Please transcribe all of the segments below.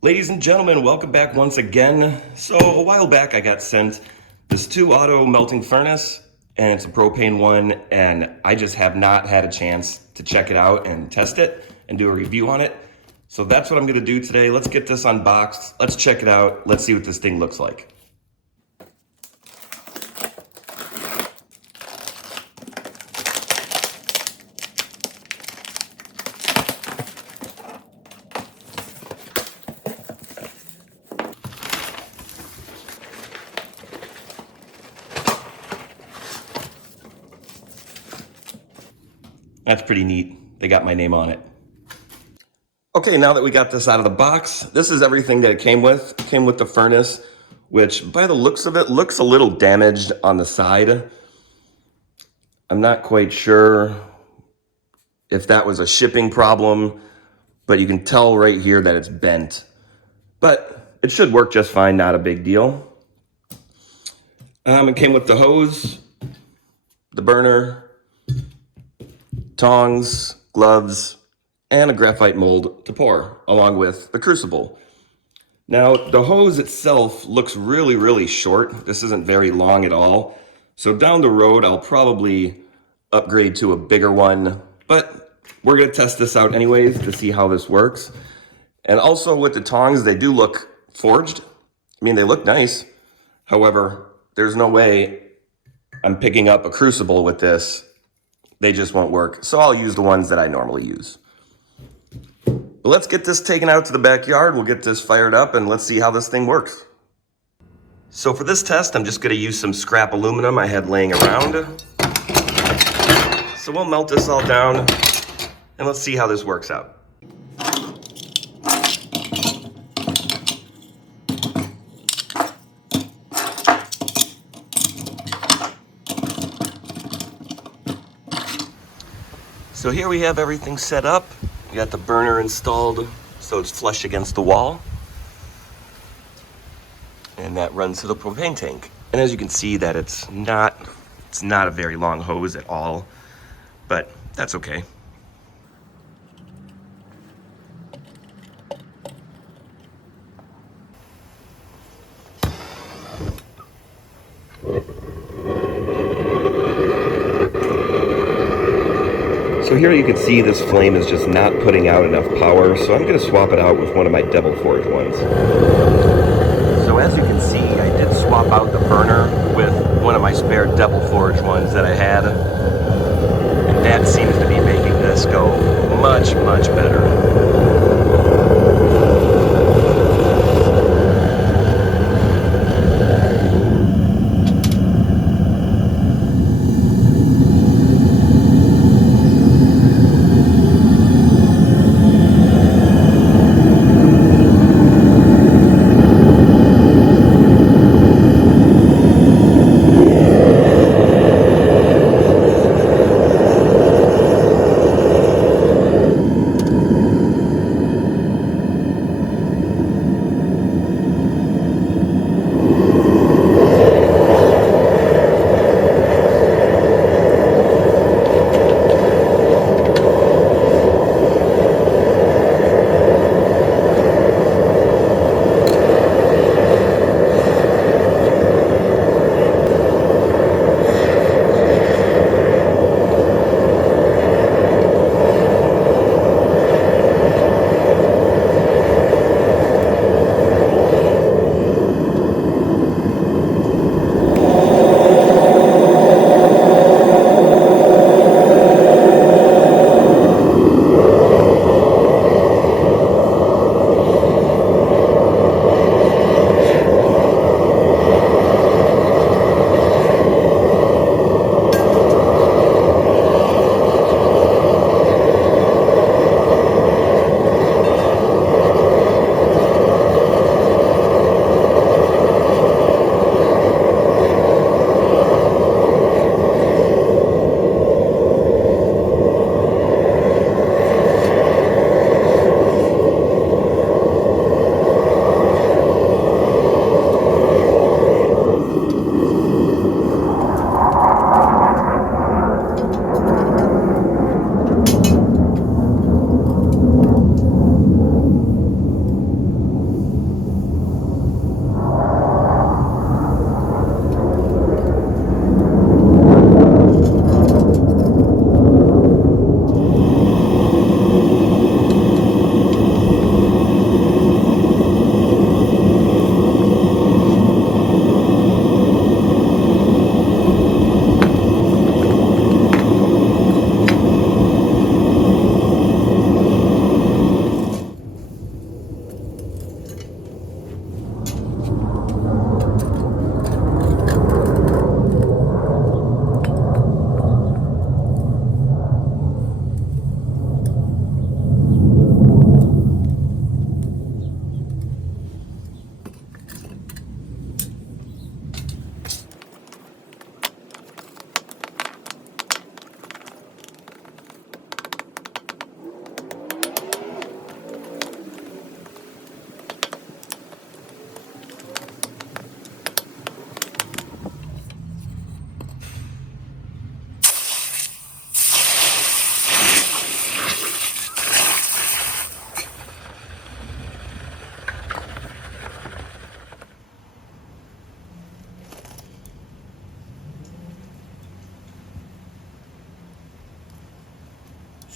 Ladies and gentlemen, welcome back once again. So a while back I got sent this TOAUTO melting furnace, and it's a propane one, and I just have not had a chance to check it out and test it and do a review on it. So that's what I'm gonna do today. Let's get this unboxed, let's check it out, let's see what this thing looks like. That's pretty neat. They got my name on it. Okay, now that we got this out of the box, this is everything that it came with. It came with the furnace, which by the looks of it, looks a little damaged on the side. I'm not quite sure if that was a shipping problem, but you can tell right here that it's bent. But it should work just fine, not a big deal. It came with the hose, the burner, tongs, gloves, and a graphite mold to pour, along with the crucible. Now, the hose itself looks really short. This isn't very long at all. So down the road, I'll probably upgrade to a bigger one, but we're gonna test this out anyways to see how this works. And also with the tongs, they do look forged. I mean, they look nice. However, there's no way I'm picking up a crucible with this. They just won't work. So I'll use the ones that I normally use. But let's get this taken out to the backyard. We'll get this fired up and let's see how this thing works. So for this test, I'm just gonna use some scrap aluminum I had laying around. So we'll melt this all down and let's see how this works out. So here we have everything set up. We got the burner installed so it's flush against the wall. And that runs to the propane tank. And as you can see that it's not a very long hose at all, but that's okay. So here you can see this flame is just not putting out enough power, so I'm going to swap it out with one of my double forged ones. So as you can see, I did swap out the burner with one of my spare double forged ones that I had, and that seems to be making this go much better.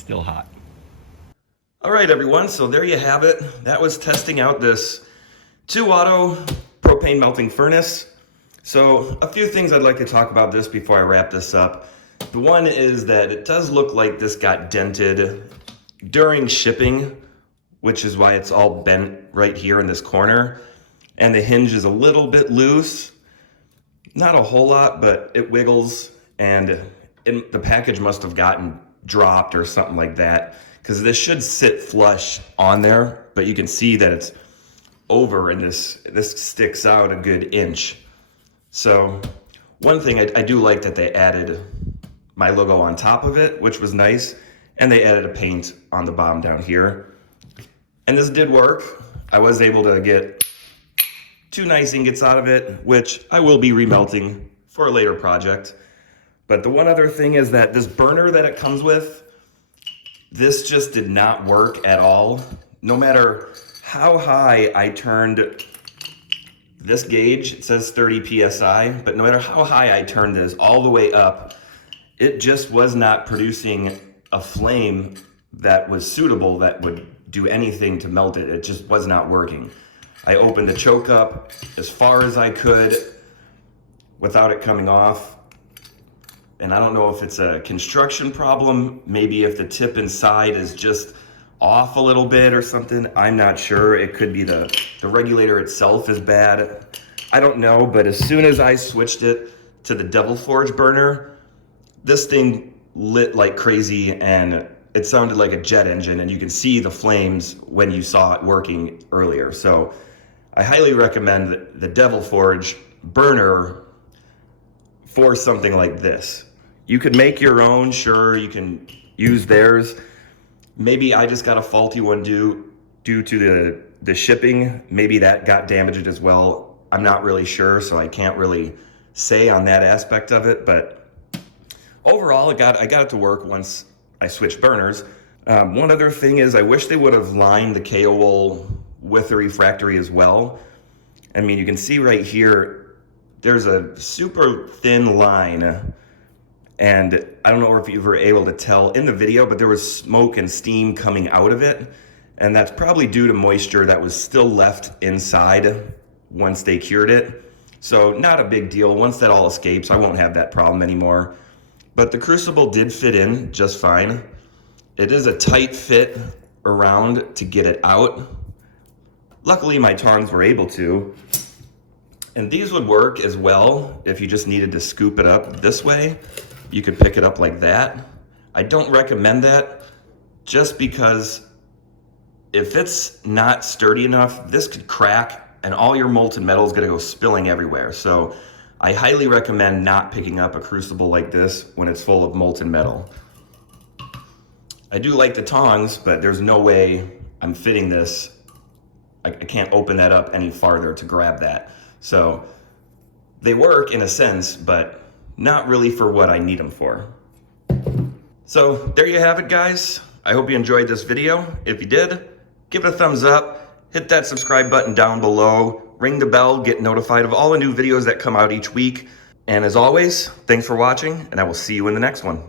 Still hot. All right, everyone, so there you have it. That was testing out this TOAUTO propane melting furnace. So a few things I'd like to talk about this before I wrap this up. The one is that it does look like this got dented during shipping, which is why it's all bent right here in this corner. And the hinge is a little bit loose. Not a whole lot, but it wiggles, and the package must have gotten dropped or something like that, because this should sit flush on there, but you can see that it's over, and this sticks out a good inch. So one thing I do like that they added my logo on top of it, which was nice, and they added a paint on the bottom down here. And this did work. I was able to get 2 nice ingots out of it, which I will be remelting for a later project. But the one other thing is that this burner that it comes with, this just did not work at all. No matter how high I turned this gauge, it says 30 PSI, but no matter how high I turned this all the way up, it just was not producing a flame that was suitable, that would do anything to melt it. It just was not working. I opened the choke up as far as I could without it coming off. And I don't know if it's a construction problem, maybe if the tip inside is just off a little bit or something. I'm not sure. It could be the regulator itself is bad. I don't know, but as soon as I switched it to the Devil Forge burner, this thing lit like crazy, and it sounded like a jet engine, and you can see the flames when you saw it working earlier. So I highly recommend the Devil Forge burner for something like this. You could make your own, sure, you can use theirs. Maybe I just got a faulty one due to the shipping. Maybe that got damaged as well. I'm not really sure, so I can't really say on that aspect of it, but overall, I got it to work once I switched burners. One other thing is I wish they would have lined the KO with the refractory as well. I mean, you can see right here, there's a super thin line, and I don't know if you were able to tell in the video, but there was smoke and steam coming out of it, and that's probably due to moisture that was still left inside once they cured it. So not a big deal. Once that all escapes, I won't have that problem anymore. But the crucible did fit in just fine. It is a tight fit around to get it out. Luckily, my tongs were able to. And these would work as well if you just needed to scoop it up this way. You could pick it up like that. I don't recommend that just because if it's not sturdy enough, this could crack and all your molten metal is gonna go spilling everywhere. So I highly recommend not picking up a crucible like this when it's full of molten metal. I do like the tongs, but there's no way I'm fitting this. I can't open that up any farther to grab that. So they work in a sense, but not really for what I need them for. So there you have it, guys. I hope you enjoyed this video. If you did, give it a thumbs up, hit that subscribe button down below, ring the bell, get notified of all the new videos that come out each week. And as always, thanks for watching, and I will see you in the next one.